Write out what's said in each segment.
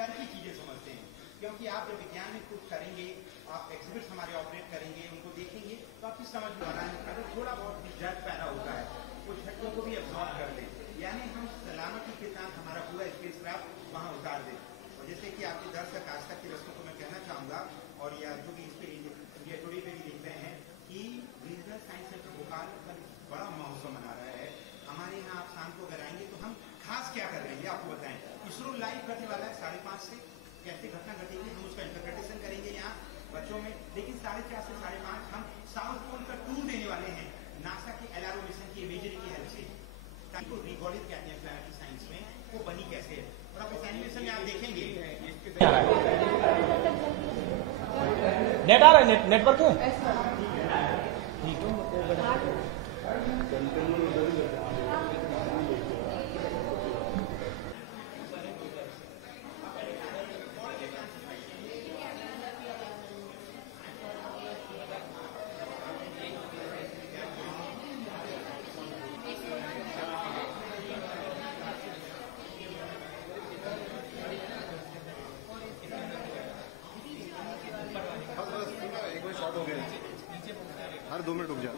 कर की चीजें समझते हैं, क्योंकि आप जब विज्ञान में कुछ करेंगे, आप एग्जिबिट्स हमारे ऑपरेट करेंगे, उनको देखेंगे तो आपकी समझ में आना है। अगर थोड़ा बहुत भी डर पैदा होता है, कुछ झटकों को भी एब्जॉर्ब कर दें, यानी हम सलामती के साथ हमारा पूरा स्पेसक्राफ्ट वहां उतार दें। और जैसे कि आपके दर्शक आज तक के दर्शकों को मैं कहना चाहूंगा, और या जो भी इस पे इंडिया टुडे पे भी लिख रहे हैं कि रीजनल साइंस सेंटर भोपाल कल बड़ा महोत्सव मना रहा है। हमारे यहाँ आप शाम को अगर आएंगे तो हम खास क्या कर रहे हैं आपको बताएं। इसरो लाइव करने वाला है 5:30 से, कैसे घटना घटेगी हम उसका इंटरप्रिटेशन करेंगे यहाँ बच्चों में। लेकिन 4:30 से 5:30 हम साउथ पोल का टूर देने वाले हैं नासा के LRO मिशन की इमेजरी की हेल्प से, ताकि वो रिकॉर्डिंग कहते हैं प्लानिटरी साइंस में, वो बनी कैसे है। और आप इस एनिमेशन में आप देखेंगे नेट आ रहा है, नेटवर्क है। हर 2 मिनट रुक जा।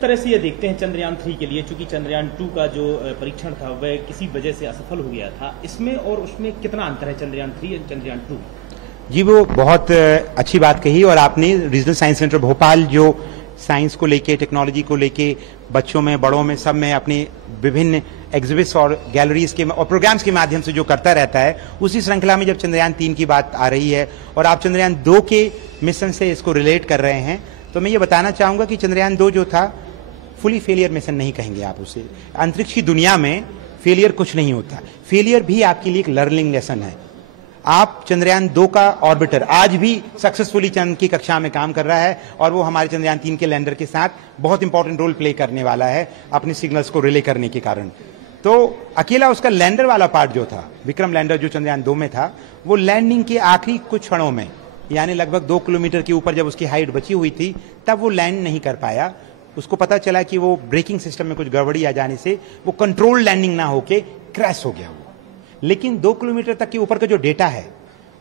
तरह से ये देखते हैं चंद्रयान 3 के लिए, चूंकि चंद्रयान 2 का जो परीक्षण था वह किसी वजह से असफल हो गया था, इसमें और उसमें कितना अंतर है चंद्रयान 3 और चंद्रयान 2? जी वो बहुत अच्छी बात कही। और आपने रीजनल साइंस सेंटर भोपाल जो साइंस को लेके, टेक्नोलॉजी को लेके बच्चों में, बड़ों में, सब में अपने विभिन्न एग्जिबिट्स और गैलरीज के और प्रोग्राम्स के माध्यम से जो करता रहता है, उसी श्रृंखला में जब चंद्रयान 3 की बात आ रही है और आप चंद्रयान 2 के मिशन से इसको रिलेट कर रहे हैं, तो मैं ये बताना चाहूंगा कि चंद्रयान 2 जो था फुली फेलियर मिशन नहीं कहेंगे आप उसे। अंतरिक्ष की दुनिया में फेलियर कुछ नहीं होता, फेलियर भी आपके लिए एक लर्निंग लेसन है। आप चंद्रयान 2 का ऑर्बिटर आज भी सक्सेसफुली चंद्र की कक्षा में काम कर रहा है और वो हमारे चंद्रयान 3 के लैंडर के साथ बहुत इंपॉर्टेंट रोल प्ले करने वाला है अपने सिग्नल्स को रिले करने के कारण। तो अकेला उसका लैंडर वाला पार्ट जो था, विक्रम लैंडर जो चंद्रयान 2 में था, वो लैंडिंग के आखिरी कुछ क्षणों में, यानी लगभग 2 किलोमीटर के ऊपर जब उसकी हाइट बची हुई थी, तब वो लैंड नहीं कर पाया। उसको पता चला कि वो ब्रेकिंग सिस्टम में कुछ गड़बड़ी आ जाने से वो कंट्रोल लैंडिंग ना होके क्रैश हो गया वो। लेकिन 2 किलोमीटर तक के ऊपर का जो डेटा है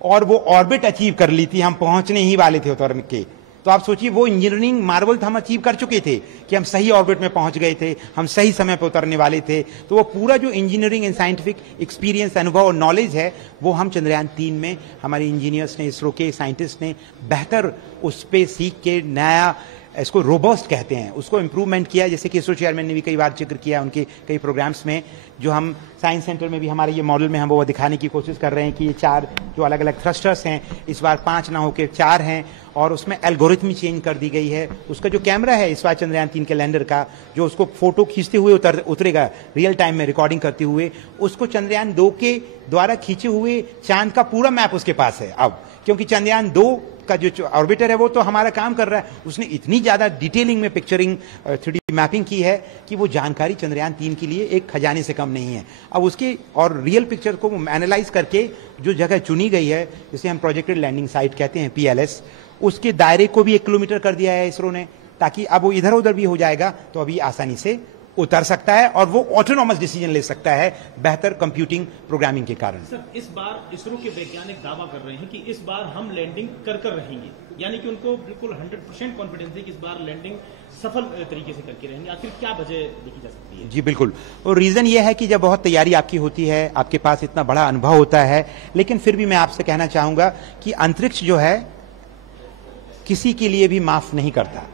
और वो ऑर्बिट अचीव कर ली थी, हम पहुंचने ही वाले थे उतर के, तो आप सोचिए वो इंजीनियरिंग मार्वल हम अचीव कर चुके थे कि हम सही ऑर्बिट में पहुंच गए थे, हम सही समय पर उतरने वाले थे। तो वो पूरा जो इंजीनियरिंग एंड साइंटिफिक एक्सपीरियंस, अनुभव और नॉलेज है, वो हम चंद्रयान 3 में हमारे इंजीनियर्स ने, इसरो के साइंटिस्ट ने बेहतर उस पर सीख के नया, इसको रोबस्ट कहते हैं, उसको इम्प्रूवमेंट किया। जैसे कि इसरो चेयरमैन ने भी कई बार जिक्र किया उनके कई प्रोग्राम्स में, जो हम साइंस सेंटर में भी हमारे ये मॉडल में हम वो दिखाने की कोशिश कर रहे हैं कि ये 4 जो अलग अलग थ्रस्टर्स हैं, इस बार 5 ना होकर 4 हैं, और उसमें एल्गोरिथम चेंज कर दी गई है। उसका जो कैमरा है इस बार चंद्रयान 3 के लैंडर का, जो उसको फोटो खींचते हुए उतरेगा रियल टाइम में रिकॉर्डिंग करते हुए, उसको चंद्रयान 2 के द्वारा खींचे हुए चांद का पूरा मैप उसके पास है अब, क्योंकि चंद्रयान 2 का जो ऑर्बिटर है वो तो हमारा काम कर रहा है, उसने इतनी ज्यादा डिटेलिंग में पिक्चरिंग 3D मैपिंग की है कि वो जानकारी चंद्रयान 3 के लिए एक खजाने से कम नहीं है। अब उसके और रियल पिक्चर को एनालाइज करके जो जगह चुनी गई है, जिसे हम प्रोजेक्टेड लैंडिंग साइट कहते हैं, PLS, उसके दायरे को भी 1 किलोमीटर कर दिया है इसरो ने, ताकि अब वो इधर उधर भी हो जाएगा तो अभी आसानी से उतर सकता है और वो ऑटोनॉमस डिसीजन ले सकता है बेहतर कंप्यूटिंग प्रोग्रामिंग के कारण। सर, इस बार इसरो के वैज्ञानिक दावा कर रहे हैं कि इस बार हम लैंडिंग कर रहेंगे, यानी कि उनको बिल्कुल 100% कॉन्फिडेंस है कि इस बार लैंडिंग सफल तरीके से करके रहेंगे। आखिर क्या वजह देखी जा सकती है? जी बिल्कुल, और रीजन ये है कि जब बहुत तैयारी आपकी होती है, आपके पास इतना बड़ा अनुभव होता है, लेकिन फिर भी मैं आपसे कहना चाहूंगा कि अंतरिक्ष जो है किसी के लिए भी माफ नहीं करता।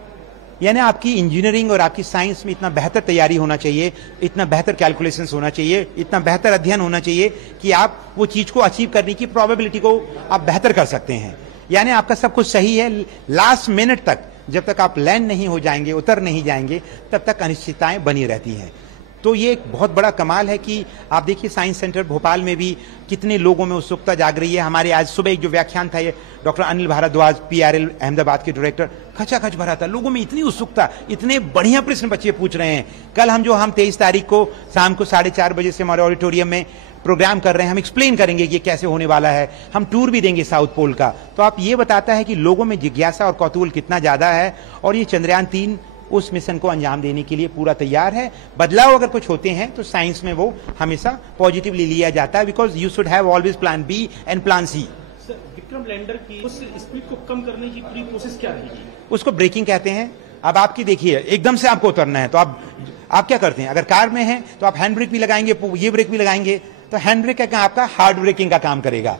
यानी आपकी इंजीनियरिंग और आपकी साइंस में इतना बेहतर तैयारी होना चाहिए, इतना बेहतर कैलकुलेशंस होना चाहिए, इतना बेहतर अध्ययन होना चाहिए कि आप वो चीज को अचीव करने की प्रोबेबिलिटी को आप बेहतर कर सकते हैं। यानी आपका सब कुछ सही है, लास्ट मिनट तक जब तक आप लैंड नहीं हो जाएंगे, उतर नहीं जाएंगे, तब तक अनिश्चितताएं बनी रहती हैं। तो ये एक बहुत बड़ा कमाल है कि आप देखिए साइंस सेंटर भोपाल में भी कितने लोगों में उत्सुकता जाग रही है। हमारे आज सुबह एक जो व्याख्यान था, ये डॉक्टर अनिल भारद्वाज PRL अहमदाबाद के डायरेक्टर, खचाखच भरा था, लोगों में इतनी उत्सुकता, इतने बढ़िया प्रश्न बच्चे पूछ रहे हैं। कल हम 23 तारीख को शाम को 4:30 बजे से हमारे ऑडिटोरियम में प्रोग्राम कर रहे हैं, हम एक्सप्लेन करेंगे कि ये कैसे होने वाला है, हम टूर भी देंगे साउथ पोल का। तो आप ये बताता है कि लोगों में जिज्ञासा और कौतूहल कितना ज्यादा है, और ये चंद्रयान 3 उस मिशन को अंजाम देने के लिए पूरा तैयार है। बदलाव अगर कुछ होते हैं तो साइंस में वो हमेशा पॉजिटिवली लिया जाता है, because you should have always plan B and plan C. Sir, Vikram lander की उस स्पीड को कम करने की पूरी प्रोसेस क्या रहेगी? उसको ब्रेकिंग कहते हैं। अब आपकी देखिए, एकदम से आपको उतरना है तो आप क्या करते हैं, अगर कार में हैं तो आप हैंड ब्रेक भी लगाएंगे, ये ब्रेक भी लगाएंगे, तो हैंड ब्रेक का आपका हार्ड ब्रेकिंग का काम करेगा।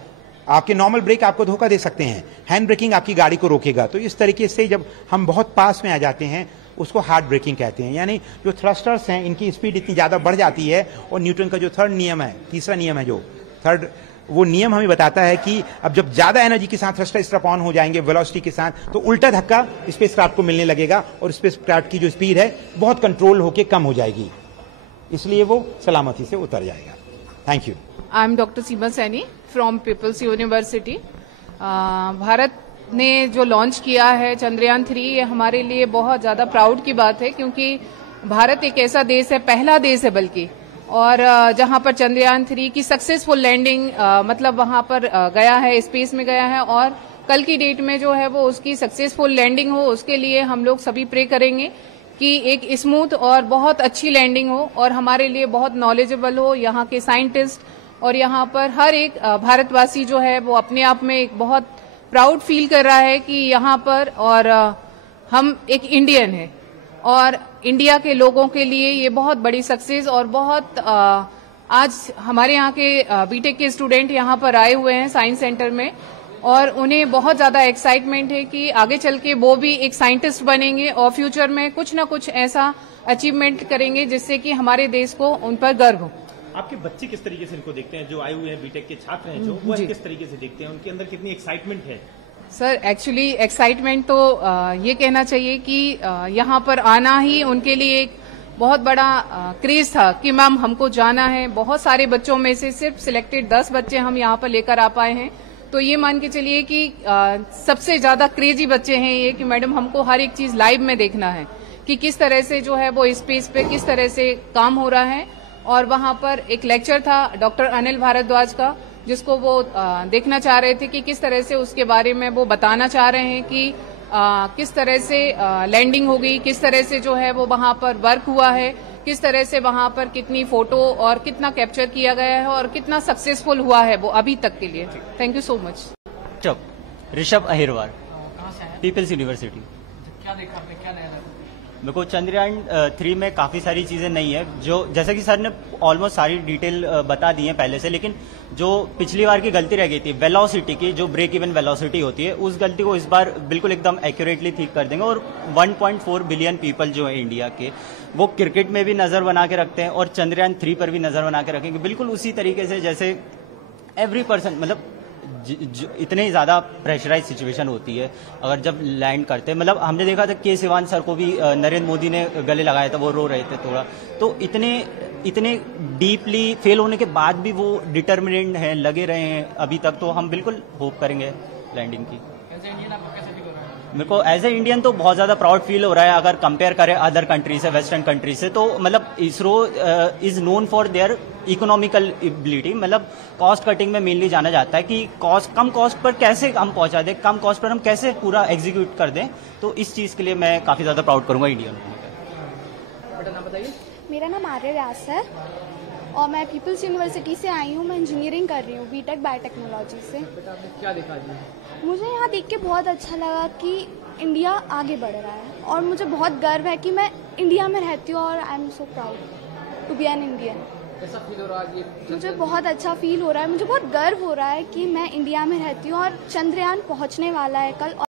आपके नॉर्मल ब्रेक आपको धोखा दे सकते हैं, हैंड ब्रेकिंग आपकी गाड़ी को रोकेगा। तो इस तरीके से जब हम बहुत पास में आ जाते हैं उसको हार्ड ब्रेकिंग कहते हैं। यानी जो थ्रस्टर्स हैं इनकी स्पीड इतनी ज्यादा बढ़ जाती है, और न्यूटन का जो थर्ड नियम है, तीसरा नियम है जो थर्ड, वो नियम हमें बताता है कि अब जब ज्यादा एनर्जी के साथ थ्रस्टर स्ट्रैप ऑन हो जाएंगे वेलोसिटी के साथ, तो उल्टा धक्का स्पेसक्राफ्ट को मिलने लगेगा और स्पेसक्राफ्ट की जो स्पीड है बहुत कंट्रोल होकर कम हो जाएगी, इसलिए वो सलामती से उतर जाएगा। Thank you. I am doctor Seema Saini from People's University. Bharat ने जो लॉन्च किया है चंद्रयान 3, ये हमारे लिए बहुत ज्यादा प्राउड की बात है, क्योंकि भारत एक ऐसा देश है, पहला देश है बल्कि, और जहां पर चंद्रयान 3 की सक्सेसफुल लैंडिंग मतलब वहां पर गया है, स्पेस में गया है, और कल की डेट में जो है वो उसकी सक्सेसफुल लैंडिंग हो, उसके लिए हम लोग सभी प्रे करेंगे कि एक स्मूथ और बहुत अच्छी लैंडिंग हो, और हमारे लिए बहुत नॉलेजेबल हो। यहाँ के साइंटिस्ट और यहाँ पर हर एक भारतवासी जो है वो अपने आप में एक बहुत प्राउड फील कर रहा है कि यहाँ पर, और हम एक इंडियन है, और इंडिया के लोगों के लिए ये बहुत बड़ी सक्सेस, और बहुत आज हमारे यहाँ के बीटेक के स्टूडेंट यहाँ पर आए हुए हैं साइंस सेंटर में, और उन्हें बहुत ज्यादा एक्साइटमेंट है कि आगे चल के वो भी एक साइंटिस्ट बनेंगे और फ्यूचर में कुछ ना कुछ ऐसा अचीवमेंट करेंगे जिससे कि हमारे देश को उन पर गर्व हो। आपके बच्चे किस तरीके से इनको देखते हैं, जो आए हुए हैं बीटेक के छात्र हैं जो, वो किस तरीके से देखते हैं, उनके अंदर कितनी एक्साइटमेंट है? सर एक्चुअली एक्साइटमेंट तो ये कहना चाहिए कि यहाँ पर आना ही उनके लिए एक बहुत बड़ा क्रेज था कि मैम हमको जाना है। बहुत सारे बच्चों में से सिर्फ सिलेक्टेड 10 बच्चे हम यहाँ पर लेकर आ पाए हैं, तो ये मान के चलिए कि सबसे ज्यादा क्रेजी बच्चे हैं ये, कि मैडम हमको हर एक चीज लाइव में देखना है कि किस तरह से जो है वो स्पेस पे किस तरह से काम हो रहा है। और वहां पर एक लेक्चर था डॉक्टर अनिल भारद्वाज का, जिसको वो देखना चाह रहे थे कि किस तरह से उसके बारे में वो बताना चाह रहे हैं कि किस तरह से लैंडिंग होगी, किस तरह से जो है वो वहां पर वर्क हुआ है, किस तरह से वहां पर कितनी फोटो और कितना कैप्चर किया गया है और कितना सक्सेसफुल हुआ है वो अभी तक के लिए। Thank you so much. Rishabh Ahirwar, People's University. क्या देखा आपने, क्या नया लगा? मेरे को चंद्रयान 3 में काफी सारी चीजें नई है, जो जैसा कि सर ने ऑलमोस्ट सारी डिटेल बता दी है पहले से, लेकिन जो पिछली बार की गलती रह गई थी वेलोसिटी की, जो ब्रेक इवन वेलोसिटी होती है, उस गलती को इस बार बिल्कुल एकदम एक्यूरेटली ठीक कर देंगे। और 1.4 बिलियन पीपल जो है इंडिया के, वो क्रिकेट में भी नजर बना के रखते हैं और चंद्रयान 3 पर भी नजर बना के रखेंगे, बिल्कुल उसी तरीके से जैसे एवरी पर्सन, मतलब इतने ज्यादा प्रेशराइज सिचुएशन होती है अगर जब लैंड करते हैं। मतलब हमने देखा था के सिवान सर को भी नरेंद्र मोदी ने गले लगाया था, वो रो रहे थे थोड़ा, तो इतने डीपली फेल होने के बाद भी वो डिटर्मिनेंट हैं, लगे रहे हैं अभी तक, तो हम बिल्कुल होप करेंगे लैंडिंग की। मेरे को एज ए इंडियन तो बहुत ज्यादा प्राउड फील हो रहा है। अगर कंपेयर करें अदर कंट्री से, वेस्टर्न कंट्री से, तो मतलब ISRO is known for their economical ability, मतलब कॉस्ट कटिंग में मेनली जाना जाता है कि कम कॉस्ट पर कैसे हम पहुंचा दें, कम कॉस्ट पर हम कैसे पूरा एग्जीक्यूट कर दें, तो इस चीज के लिए मैं काफी ज्यादा प्राउड करूंगा इंडियन। मेरा नाम आर्य व्यास है और मैं पीपल्स यूनिवर्सिटी से आई हूँ। मैं इंजीनियरिंग कर रही हूँ, बीटेक बायोटेक्नोलॉजी से। क्या देखा जी? मुझे यहाँ देख के बहुत अच्छा लगा कि इंडिया आगे बढ़ रहा है, और मुझे बहुत गर्व है कि मैं इंडिया में रहती हूँ, और I am so proud to be an Indian. कैसा फील हो रहा है? मुझे बहुत अच्छा फील हो रहा है, मुझे बहुत गर्व हो रहा है कि मैं इंडिया में रहती हूँ और चंद्रयान पहुँचने वाला है कल।